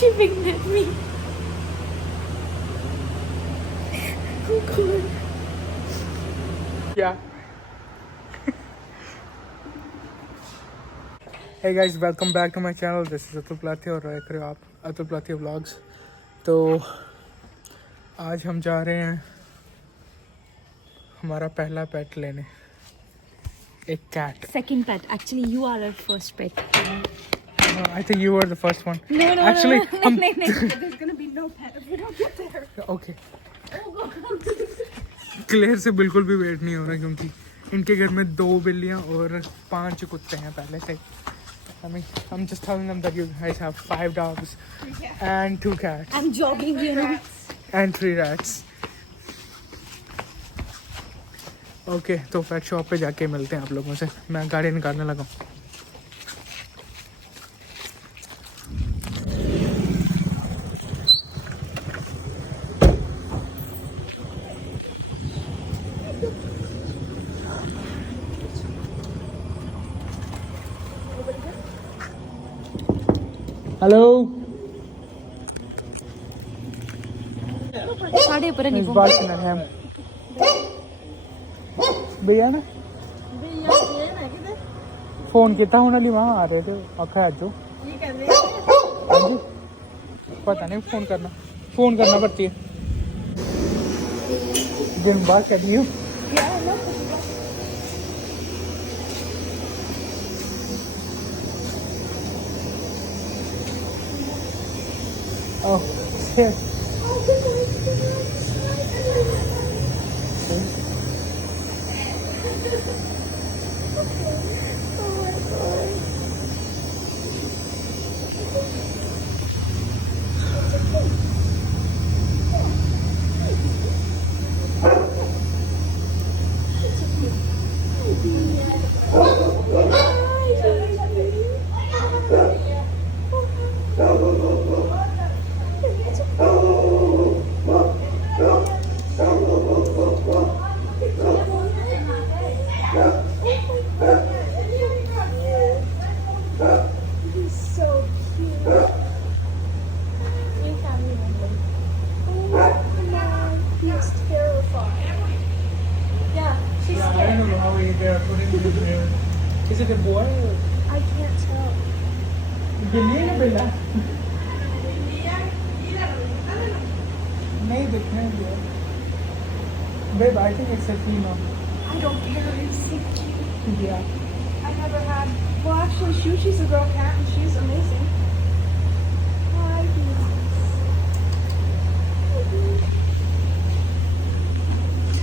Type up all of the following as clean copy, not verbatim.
She winked at me. Oh God. Yeah. Hey guys, welcome back to my channel. This is Atul Plathia और देख रहे हो आप Atul प्लाथिया vlogs. तो आज हम जा रहे हैं हमारा पहला पेट लेने, एक cat. Second pet. Actually, you are our first pet. I think you were the first one. No. Actually, No. There's gonna be no pet if we don't get there. Okay. Clear से बिल्कुल भी wait नहीं हो रहा क्योंकि इनके घर में 2 बिल्लियाँ और 5 कुत्ते हैं पहले से। I mean, I'm just telling them that you guys have 5 dogs and 2 cats. I'm jogging, you know. And 3 rats. Okay, तो पेट शॉप पे जाके मिलते हैं आप लोगों से। मैं गाड़ी निकालने लगा हूँ। हेलो, साढ़े ऊपर नहीं इस बार सुना है भैया ना फोन किया होने वाली वहाँ आ रहे थे आखा अजो पता नहीं फोन करना पड़ती है दिन बाद कर रही हूँ। Oh, shit. Is it a boy or? I can't tell. बिल्ली है ना बिल्ला? नहीं दिखने दिया। Babe, I think it's a female. I don't care. It's so cute. Yeah. I never had. Well, actually, Shushi's a girl cat, and she's amazing. Hi,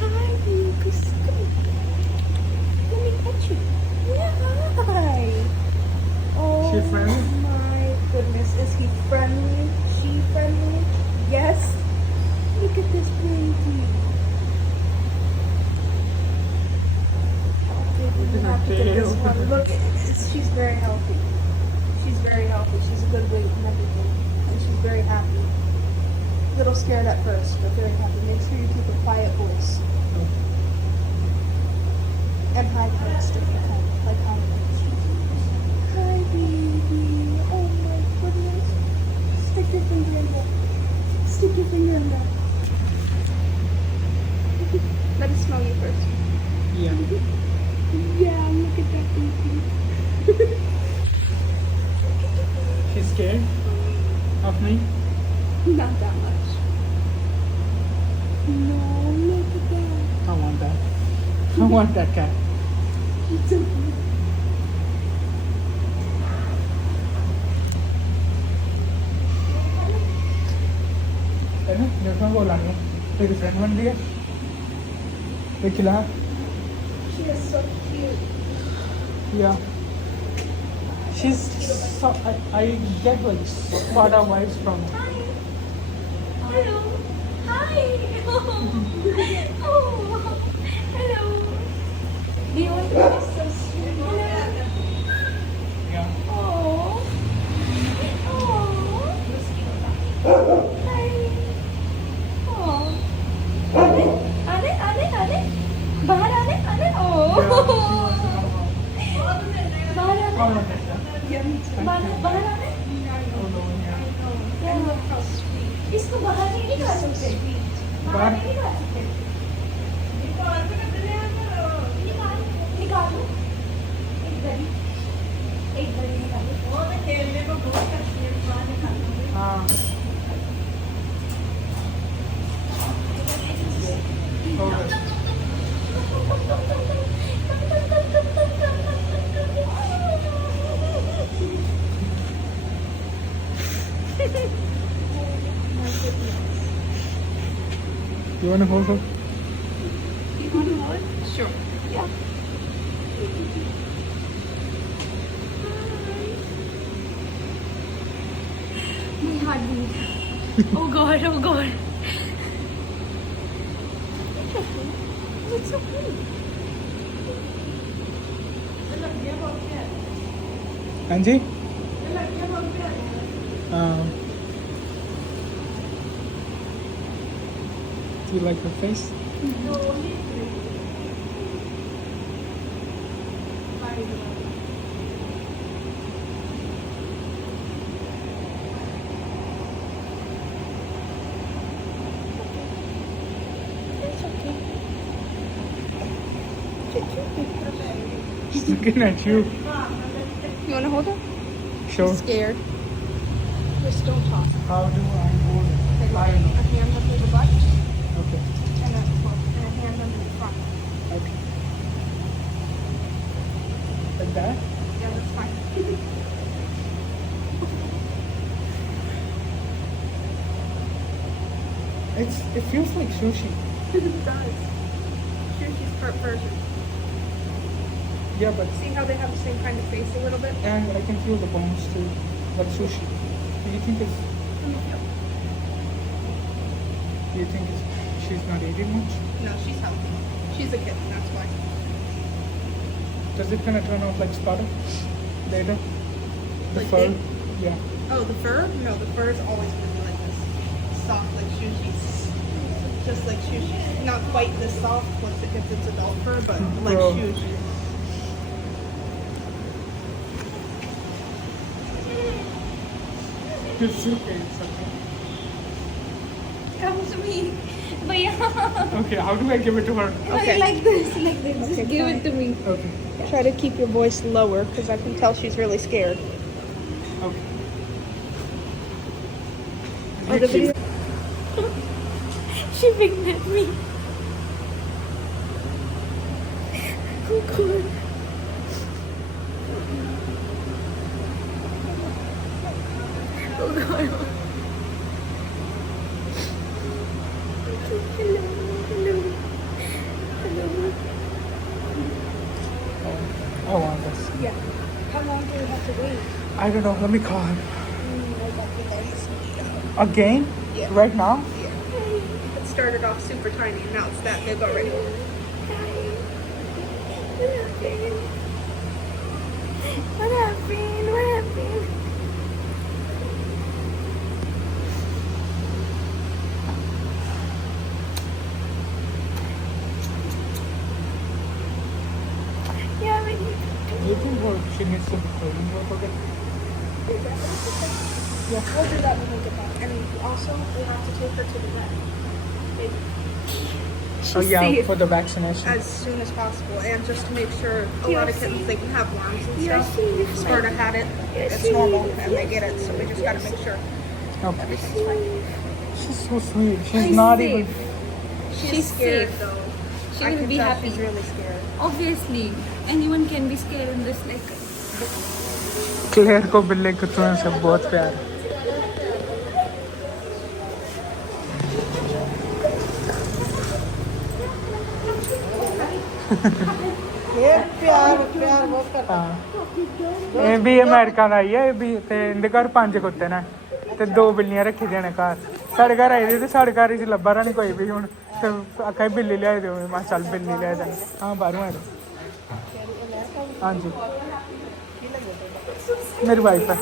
Hi, Lucas. Let me pet you. Hi. Oh She friendly? my goodness, is he friendly? She friendly? Yes. Look at this baby. You have to get this one. Look, she's very healthy. She's very healthy. She's a good weight and everything. And she's very happy. A little scared at first, but very happy. Make sure you keep a quiet voice. And high pitched if you can. Like high pitched. Hi, baby. Oh my goodness. Stick your finger in there. Stick your finger in there. Let it smell you first. Yeah. Yeah, look at that baby. She's scared of me? Not that much. No, look at that. I want that. I want that cat. It's so cute. है ना? देखो बोला नहीं तेरी friend बन गई है देख ला। She is so cute. Yeah. She's so I get like sort of vibes from her. Hello. Hi. Oh. Hello. Do you want to kiss so sweet? Yeah. Oh. Oh. Hi. Oh. आने बाहर आने oh बाहर आने बाहर आने इसको बाहर नहीं निकाल सकते, बाहर नहीं निकाल सकते, निकालो एक घड़ी निकालो। वो मैं खेलने को बहुत करती है, बाहर निकालो। हाँ हो गया। You wanna hold her? You want to hold? Sure. Yeah. My heartbeat. Oh God, oh God. It's so pretty. हाँ जी Do you like her face? She's looking at you. You want to hold her? Sure. She's scared. Just don't talk. How do I hold? Like, I don't a know. hand under the butt Okay. and a hand under the front. Okay. Like that? Yeah, that's fine. It feels like sushi. It does. She's part Persian. Yeah, but See how they have the same kind of face a little bit? and I can feel the bones too, like sushi. Do you think it's? Do you think she's not eating much? No, she's healthy. She's a kitten, that's why. Does it kind of turn out like Spada later? The Like fur? egg? Yeah. Oh, the fur? No, the fur's always going to be like this. Soft like sushi. Just like sushi. Not quite this soft once it gets its adult fur, but like Bro. sushi. It's okay. It's okay. Come to me, भैया. Okay, how do I give it to her? Okay. Like this, like this. Okay, Just give fine. it to me. Okay. Try to keep your voice lower because I can tell she's really scared. Okay. Oh, the video. She winked at me. Oh God. Oh God. Hello, hello, hello. I want this. Yeah. How long do we have to wait? I don't know. Let me call him. Yeah. Again? Yeah. Right now? It started off super tiny and now it's that big already. What happened? What happened? What happened? Yeah, but Do you think she needs some clothing work again? Yeah. We'll do that when we get back. And also, we have to take her to the vet. Oh yeah, safe. for the vaccination. As soon as possible. And just to make sure a lot of kittens, they can have worms and You're stuff. safe. Sparta had it. It's safe. normal and they get it. So we just got to make sure Okay. everything's fine. She's so sweet. She's I'm not safe. even. She's scared safe. though. She I will can be tell happy. she's really scared. Obviously, anyone can be scared in this. Like, Claire को बिल्ली कुत्तों से बहुत प्यार है. ये प्यार बहुत करता हाँ. ਇਹ ਵੀ ਅਮਰੀਕਾ ਦਾ ਹੀ ਹੈ. ਇਹ ਵੀ ਤੇ ਇਹਦੇ ਘਰ 5 ਕੁੱਤੇ ਨੇ ਤੇ 2 ਬਿੱਲੀਆਂ ਰੱਖੀ ਦੀਆਂ ਨੇ ਘਰ. ਸਾਡੇ ਘਰ ਆਈ ਦੀ ਤੇ ਸਾਡੇ ਘਰ 'ਚ ਲੱਭਾ ਰਾ ਨਹੀਂ ਕੋਈ ਵੀ ਹੁਣ ਤੇ ਆਖਿਆ ਬਿੱਲੀ ਲਿਆਈ ਦਿਓ. ਮੈਂ ਕਿਹਾ ਚੱਲ ਬਿੱਲੀ ਲਿਆ ਜਾ. ਹਾਂ ਬਾਹਰੋਂ ਆਏ ਹਾਂਜੀ ਮੇਰੀ ਵਾਈਫ ਹੈ.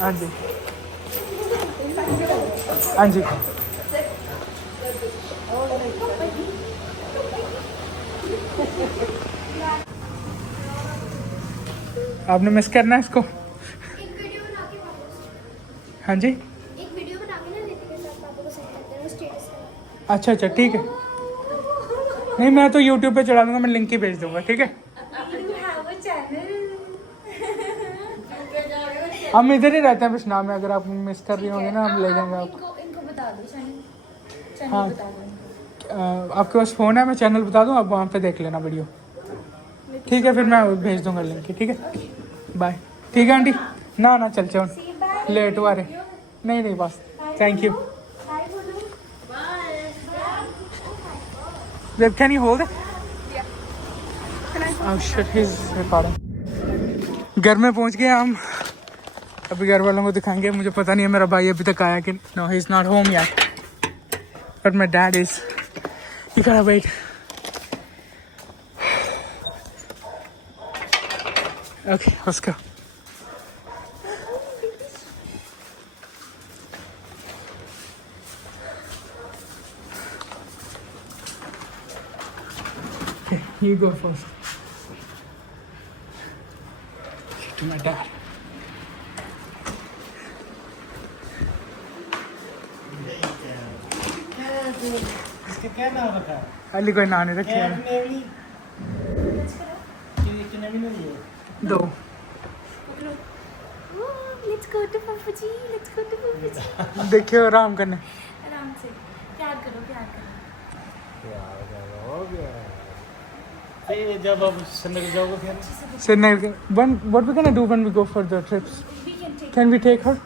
ਹਾਂਜੀ ਹਾਂਜੀ आपने मिस करना है इसको. हाँ जी एक वीडियो बना के ना लेते के साथ अच्छा अच्छा ठीक है, नहीं मैं तो यूट्यूब पे चढ़ा दूंगा, मैं लिंक ही भेज दूंगा, ठीक है। हम इधर ही रहते हैं बिश्नाह में, अगर आप मिस कर रही होंगे ना हम ले जाएंगे आपको। इनको बता दो चैनल हाँ बता दो। आपके पास फ़ोन है, मैं चैनल बता दूँ, आप वहाँ पे देख लेना वीडियो, ठीक है। फिर मैं भेज दूंगा लिंक, ठीक है। बाय, ठीक है आंटी। ना ना चल चल लेट हुआ रे, नहीं नहीं बस, thank you. Can you hold it? Oh shit, he's recording. घर में पहुंच गए हम, अभी घर वालों को दिखाएंगे। मुझे पता नहीं है मेरा भाई अभी तक आया कि no, he is not home yet, but my dad is. You gotta wait. Okay, let's go. Okay, you go first. To my dad. इसके क्या नाम रखा है? अली कोई नाम नहीं रखे हैं। कितने भी नहीं है? 2। लेट्स गो टू फूफूजी, लेट्स गो टू फूफूजी। देखियो आराम करने। आराम से प्यार करो, प्यार करो। हो गया। फिर जब आप श्रीनगर जाओगे फिर? Srinagar. What we gonna do when we go for the trips? Can we take her?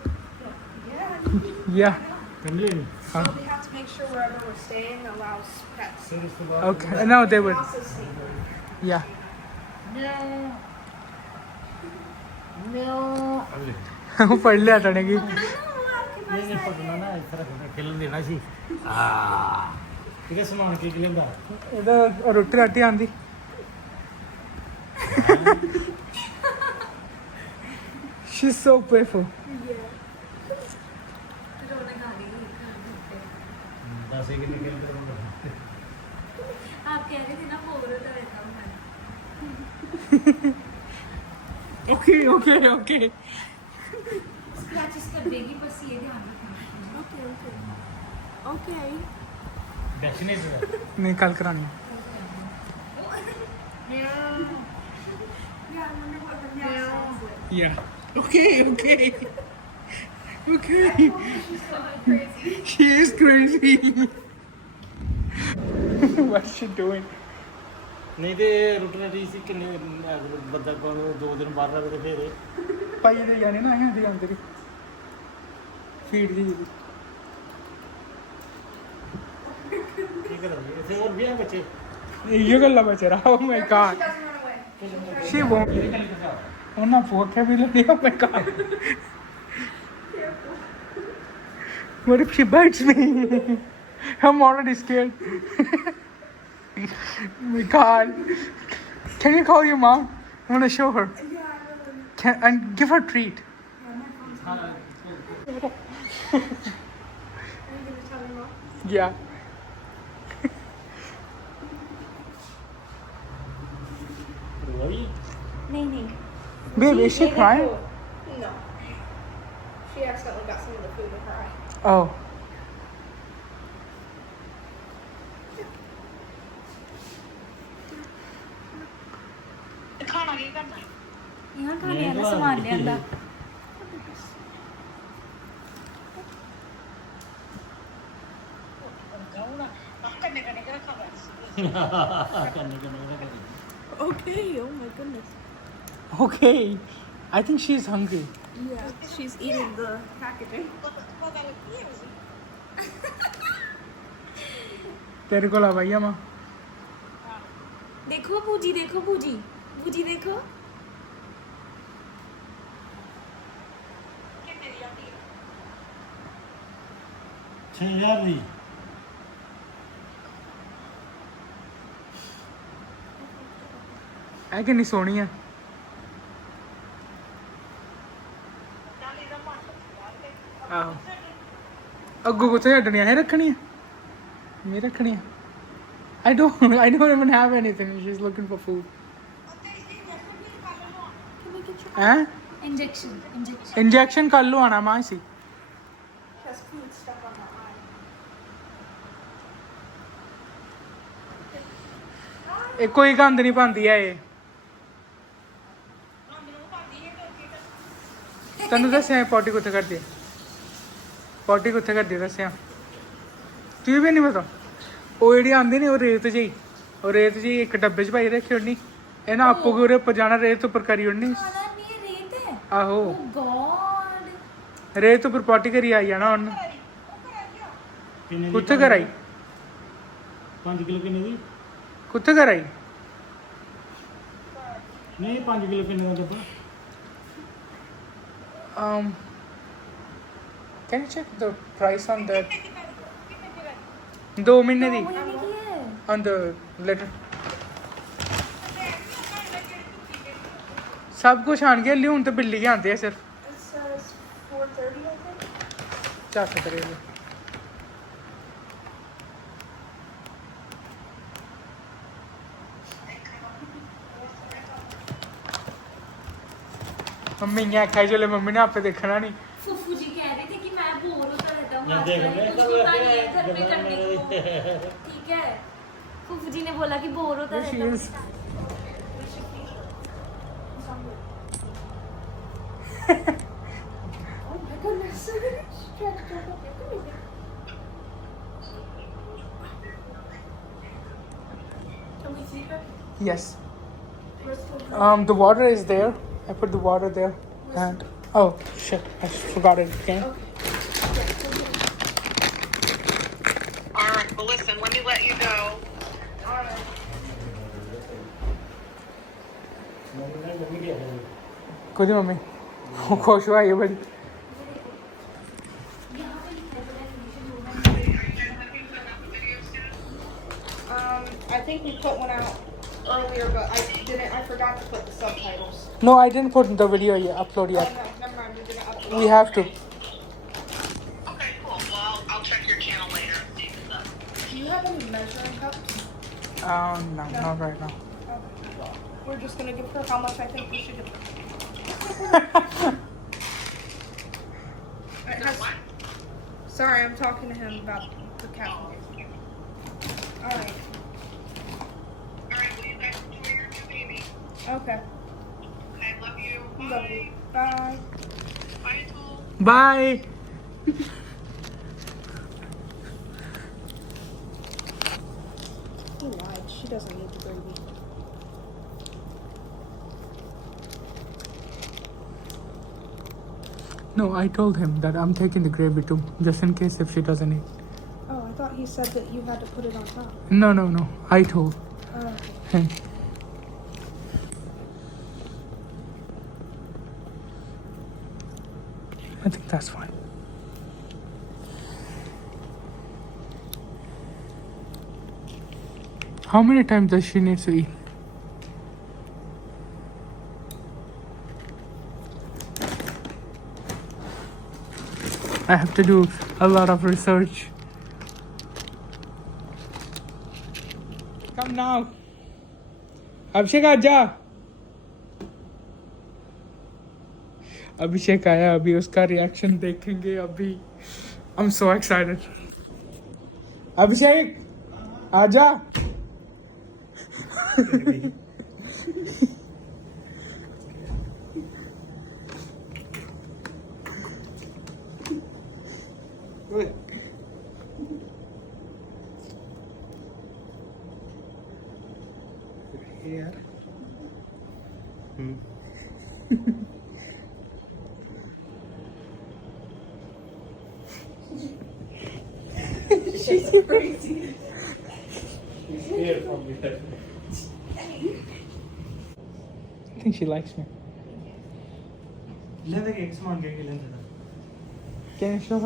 Yeah. Family We have to make sure wherever we're staying allows pets. Okay. No, they would. Also sleep. Yeah. वो पढ़ लिया था कि नहीं पढ़ना ना, इस तरह खेलन देना सी। किधर सामान के लेंदा? ਇਹਦਾ ਰੋਟੀ ਰਾਟੀ ਆਂਦੀ। She's so playful. दस एक निकल कर आप कह रहे थे ना बोर होता रहता हूँ मैं। Okay, okay, okay. स्क्रैचेस कर देगी, बस ये ध्यान रखना। Okay. वैक्सीनेटेड है। नहीं कल करानी है। Yeah. Okay, okay. Okay. She is crazy. What's she doing? नहीं तो रुट रही सी कि बंदा को 2 दिन बाहर रह फिर पाई दे जाने ना यहाँ दे अंदर फीड दी ठीक है। ऐसे और भी हैं बच्चे? ये गल्ला बच रहा। Oh my god. She won't. Oh no, fork है भी लगी। Oh my god. What if she bites me? I'm already scared. Oh my god. Can you call your mom? I want to show her. And give her a treat. Yeah. वही नहीं नहीं Babe, is she crying? No. She accidentally got some of the food with her eye. Oh. यहाँ खाने वाला सामान ले आंदा। Okay, oh my goodness. Okay. I think she's hungry. Yeah, she's eating the packaging. तेरे को ला भैया माँ। देखो पूजी, देखो पूजी, पूजी देखो। 6000 ਦੀ है किन्नी सोहनी है। आहो अग्गों कुत्थे छड्डनी है रखनी है मैं रखनी है। I don't even have anything. She's looking for food. हैं इंजेक्शन इंजेक्शन कर लो आना माँ सी। She has food stuck on her eye. ਇਹ ਕੋਈ ਗੰਦ ਨਹੀਂ ਪਾਉਂਦੀ ਹੈ ਇਹ ਤੈਨੂੰ ਦੱਸਿਆ ਪੋਟੀ ਕਿੱਥੇ ਕਰਦੀ ਹੈ ਪੋਟੀ ਕਿੱਥੇ ਕਰਦੀ ਹੈ ਦੱਸਿਆ ਤੂੰ ਵੀ ਨਹੀਂ ਪਤਾ ਉਹ ਜਿਹੜੀ ਆਉਂਦੀ ਨਹੀਂ ਉਹ ਰੇਤ ਜਿਹੀ ਉਹ ਰੇਤ ਜਿਹੀ ਇੱਕ ਡੱਬੇ 'ਚ ਪਾਈ ਰੱਖੀ ਹੋਣੀ ਇਹ ਨਾ ਆਪੋ ਕੇ ਉਹਦੇ ਉੱਪਰ ਜਾਣਾ ਰੇਤ ਉੱਪਰ ਕਰੀ ਹੋਣੀ ਆਹੋ ਰੇਤ ਉੱਪਰ ਪੋਟੀ ਕਰੀ ਆਈ ਜਾਣਾ ਉਹਨੂੰ ਕਿੱਥੇ ਕਰਾਈ 5 ਕਿਲੋ ਕਿੰਨੇ ਦੀ ਕਿੱਥੇ ਕਰਾਈ ਨਹੀਂ 5 ਕਿਲੋ ਕਿੰਨੇ ਦਾ ਡੱਬਾ can you check the price on that 2 ਮਹੀਨੇ ਦੀ on the letter ਸਭ ਕੁਝ ਆਣ ਗਿਆ ਲਿਉਣ ਤੇ ਬਿੱਲੀ ਆਉਂਦੇ ਆ ਸਿਰਫ It says 430, I think. ਚੱਕ ਕਰੇਗਾ मम्मी ने आखा जो मम्मी ने आपे देखना नहीं फूफू जी कह रहे थे कि मैं बोर होता रहता हूँ मैं आजकल, देख रहा कुछ था, होता नहीं है घर पे मैं करने को ठीक है फूफू जी ने बोला कि बोर होता There she रहता is. हूँ Oh my goodness. She's trying to jump up. Come here. Can we see her? Yes. Where's the The water is there. I put the water there. And oh shit, I forgot it again. All right, well, listen, let me let you go. कोई mummy खुश हुआ ये बड़ी I think we put one out earlier, but I forgot to put the subtitles. No, I didn't put the video yet, upload Oh, yet. no, never mind. We're gonna upload. We have to. Okay, cool. Well, I'll check your channel later and see what's up. Do you have any measuring cups? No, not right now. Okay, well, we're just gonna give her how much I think we should give her. It has- Sorry, I'm talking to him about the cat food. All right. All right, well, you guys enjoy your new baby. Okay. Okay, love you. Love you. Bye. Bye, Atul. Bye. He lied. She doesn't need the baby. No, I told him that I'm taking the gravy too, just in case if she doesn't eat. Oh, I thought he said that you had to put it on top. No. I told Oh. him. I think that's fine. How many times does she need to eat? I have to do a lot of research. Come now. अभिषेक आजा. अभिषेक आया अभी उसका reaction देखेंगे अभी. I'm so excited. अभिषेक आजा. यार She's crazy. scared from me. I think she likes me. लेंदे के सामान के लेंदे ना Can you show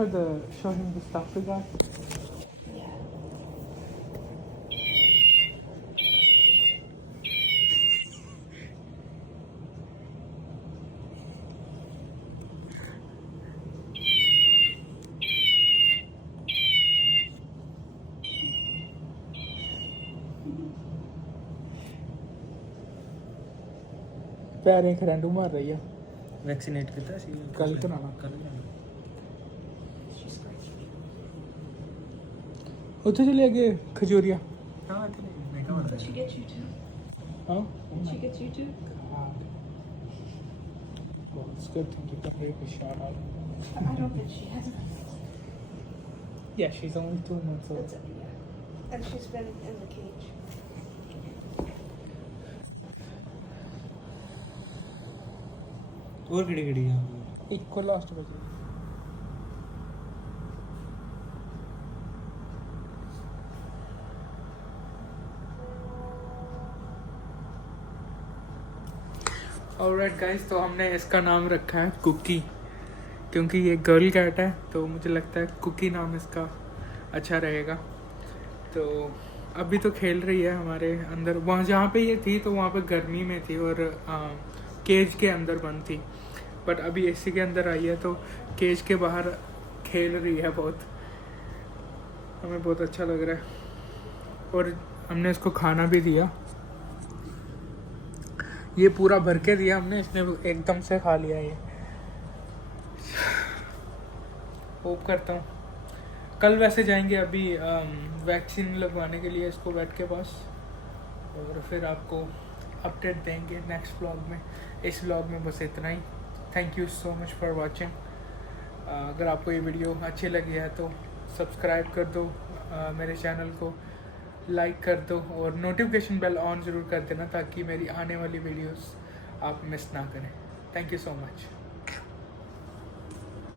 him the stuff we got? पैरें खरंडू मार रही है वैक्सीनेट किया सी कल कराना कल ਉੱਥੇ ਚਲੇ ਗਏ ਖਜੂਰੀਆ हां ठीक है मैं कहा Did she get you too? Huh? She gets you too? God. Well, it's good thing you can break a shot out. I don't think she has. Yeah, she's only 2 months old. That's, yeah. And she's been in the cage. और किड़ी किड़ी है एक को last बजे. Alright guys, तो हमने इसका नाम रखा है कुकी, क्योंकि ये गर्ल कैट है तो मुझे लगता है कुकी नाम इसका अच्छा रहेगा. तो अभी तो खेल रही है हमारे अंदर. वहाँ जहाँ पे ये थी तो वहाँ पे गर्मी में थी और केज के अंदर बंद थी, बट अभी एसी के अंदर आई है तो केज के बाहर खेल रही है बहुत. हमें बहुत अच्छा लग रहा है. और हमने इसको खाना भी दिया. ये पूरा भर के दिया हमने, इसने एकदम से खा लिया. ये होप करता हूँ कल वैसे जाएंगे अभी वैक्सीन लगवाने के लिए इसको वेट के पास, और फिर आपको अपडेट देंगे नेक्स्ट व्लॉग में. इस व्लॉग में बस इतना ही. Thank you so much for watching. अगर आपको ये वीडियो अच्छी लगी है तो सब्सक्राइब कर दो मेरे चैनल को, लाइक कर दो और नोटिफिकेशन बेल ऑन ज़रूर कर देना ताकि मेरी आने वाली वीडियोस आप मिस ना करें. Thank you so much.